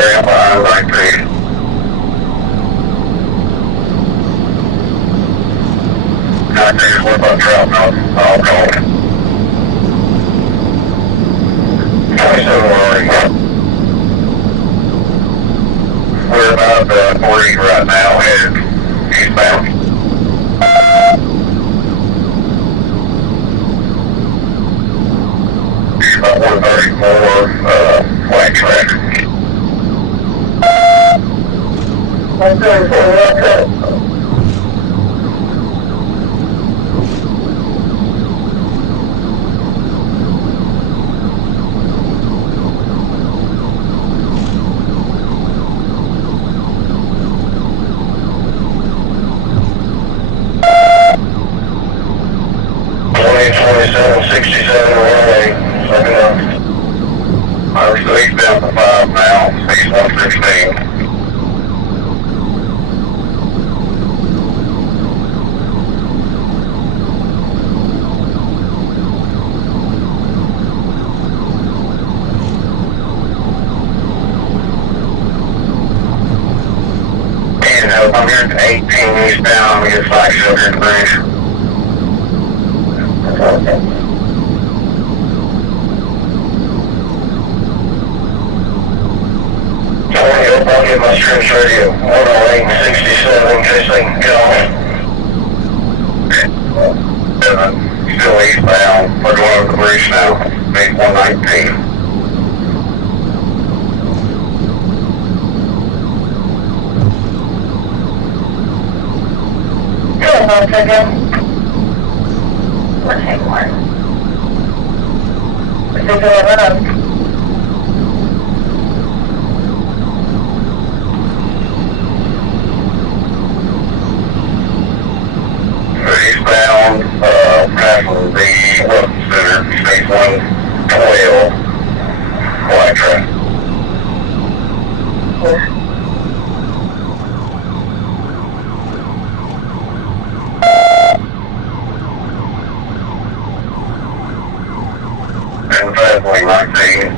stand by, right there. I think we're about to drop out. I'll call it. 27 already. We're about 40 right now, headed eastbound. About 134, flag traffic. I'm going for that. So he's down to 5 now, he's 116. And I'm here at 18 eastbound, we get 5 sugar in the bridge. I'll get my stretch radio 108-67 in case they can get off. Still eastbound, we're going over the bridge now, 119. Good, 1 second. Let's take one. Let's go around. Eastbound, passing the Weapons Center, State 112, flag traffic. And fast lane 19.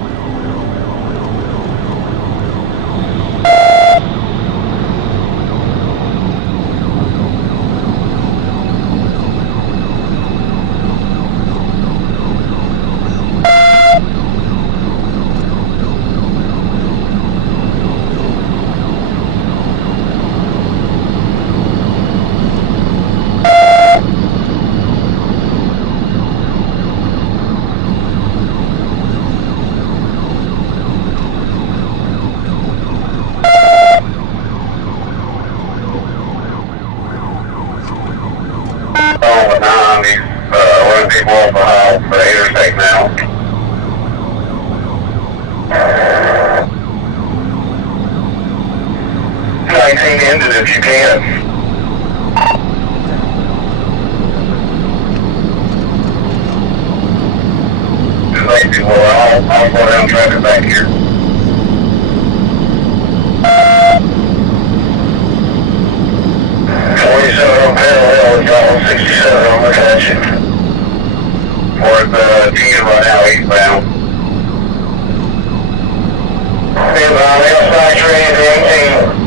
Running people off the interstate now. 19 ended if you can. Just like people, I'll slow down traffic back here. On parallel, we got 67 on the connection. Or the 10 right now, eastbound. Inbound, outside train to 18.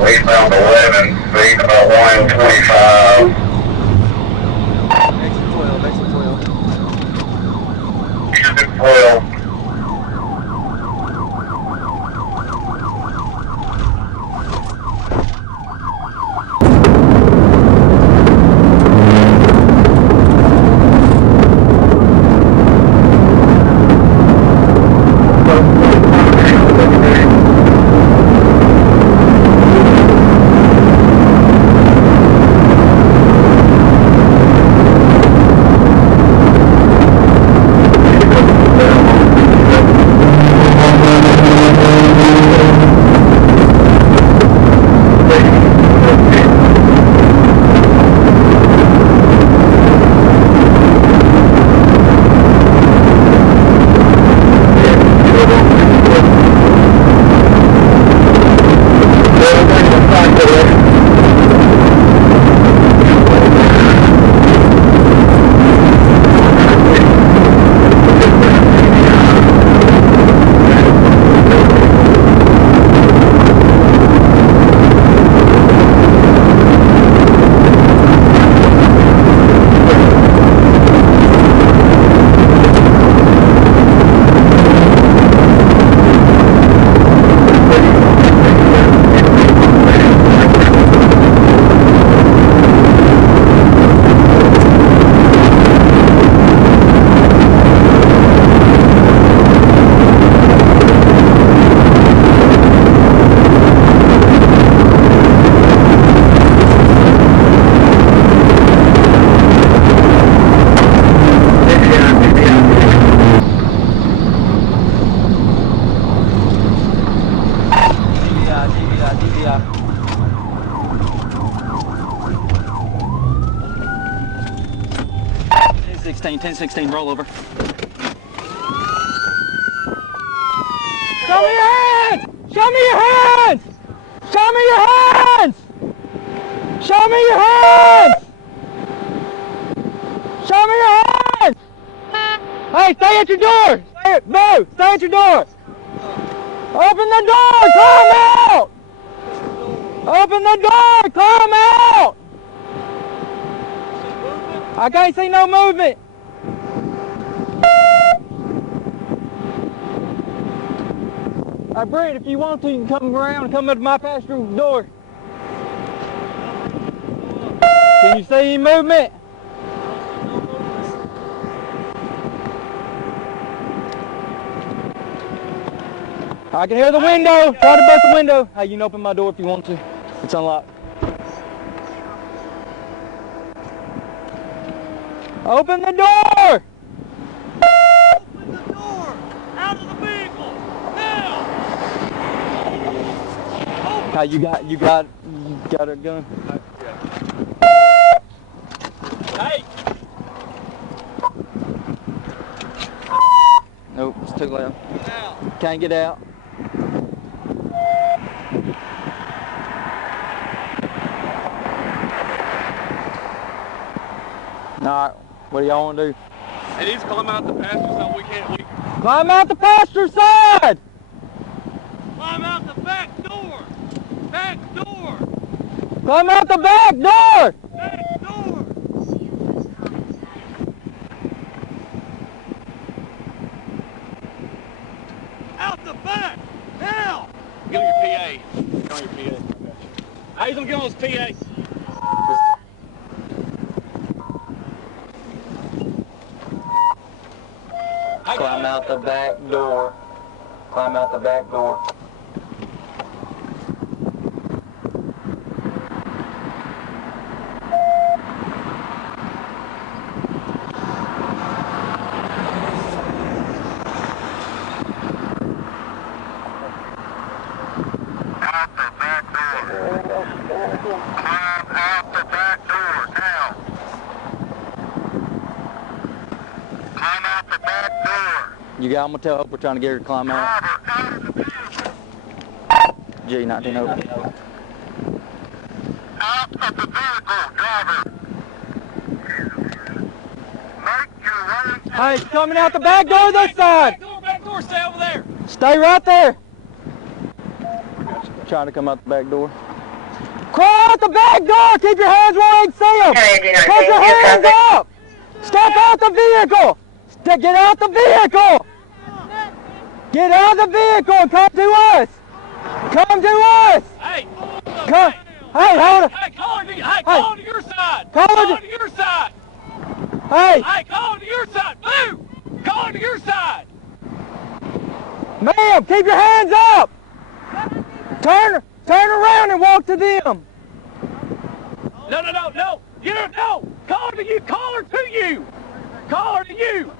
Eastbound 11, speed about 125. Exit 12. Exit 12. 1016, roll over. Show me your hands! Show me your hands! Show me your hands! Show me your hands! Show me your hands! Hey, stay at your door! Stay at your door! Open the door! Climb out! Open the door! Climb out! I can't see no movement. Brent, if you want to, you can come around and come up to my passenger door. Can you see any movement? I can hear the window. Try to bust the window. Hey, you can open my door if you want to. It's unlocked. Open the door! Open the door! Out of the vehicle! Now! Hey, you got a gun? Hey! Nope, it's too loud. Get out. Can't get out. Alright, what do y'all want to do? It needs to climb out the passenger so we can't. Climb out the passenger side! Climb out the back door! Back door! Climb out the back door! Back door! Out the back! Now! Get on your PA. Get on your PA. How you gonna get on his PA? Climb out the back door. Climb out the back door. Out the back door. Climb out the back door now. Climb out the back door. I'm gonna tell Hope we're trying to get her to climb out. Driver, out of the vehicle. G19 Hope. Out of the vehicle, driver. Make your way. Hey, it's coming out the back door this side! Back door, stay over there! Stay right there! Trying to come out the back door. Crawl out the back door! Keep your hands where I can see them! Put your hands up! Step out the vehicle! Get out the vehicle! Get out of the vehicle and come to us! Come to us! Hey! Come! Hey, hold it! Hey, call her to your side! Call Call her her to your side! Hey! Hey, call her to your side! Move! Call her to your side! Ma'am, keep your hands up! Turn around and walk to them! No! You don't know! Call her to you! Call her to you! Call her to you!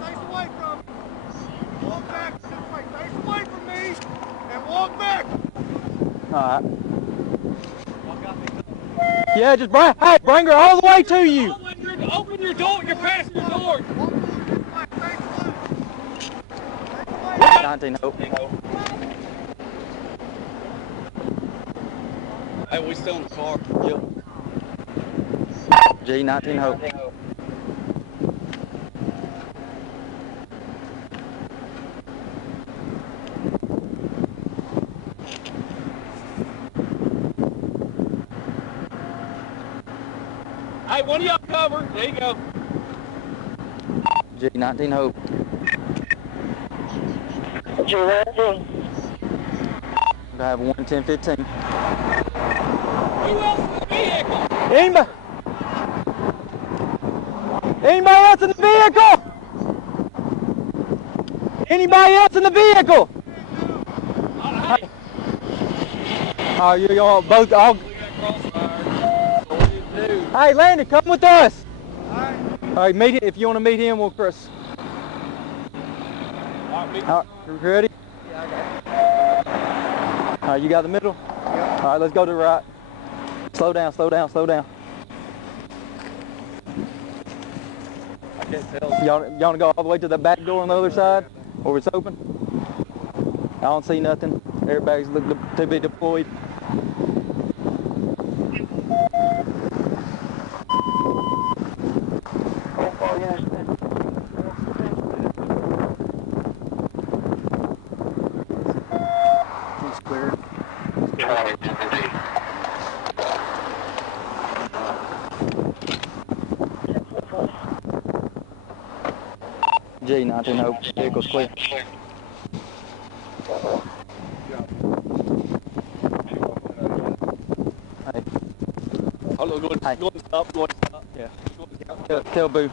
Face away from me! Walk back! Face away from me! And walk back! Alright. Yeah, just bring her all the way to you! Open your door, your passenger door! 19 Hope. Hey, we still in the car? Yep. G19 Hope. Hey, one of y'all cover. There you go. G19 Hope. G19. I have 11015. Who else in the vehicle? Anybody else in the vehicle? Anybody else in the vehicle? Hey. Oh, you all both. All... We got crossfire. So what do you do? Hey, Landon, come with us. Alright. All right, meet him. If you want to meet him, we'll cross. Alright, All right, you ready? Yeah, I got it. All right, you got the middle? Yep. All right, let's go to the right. Slow down, slow down, slow down. can't tell. Y'all wanna go all the way to the back door on the other side, where it's open? I don't see nothing. Airbags look to be deployed. It's clear. G19 Hope, vehicle's clear. Hey. Oh, no, go and stop. Yeah. Tell Boo.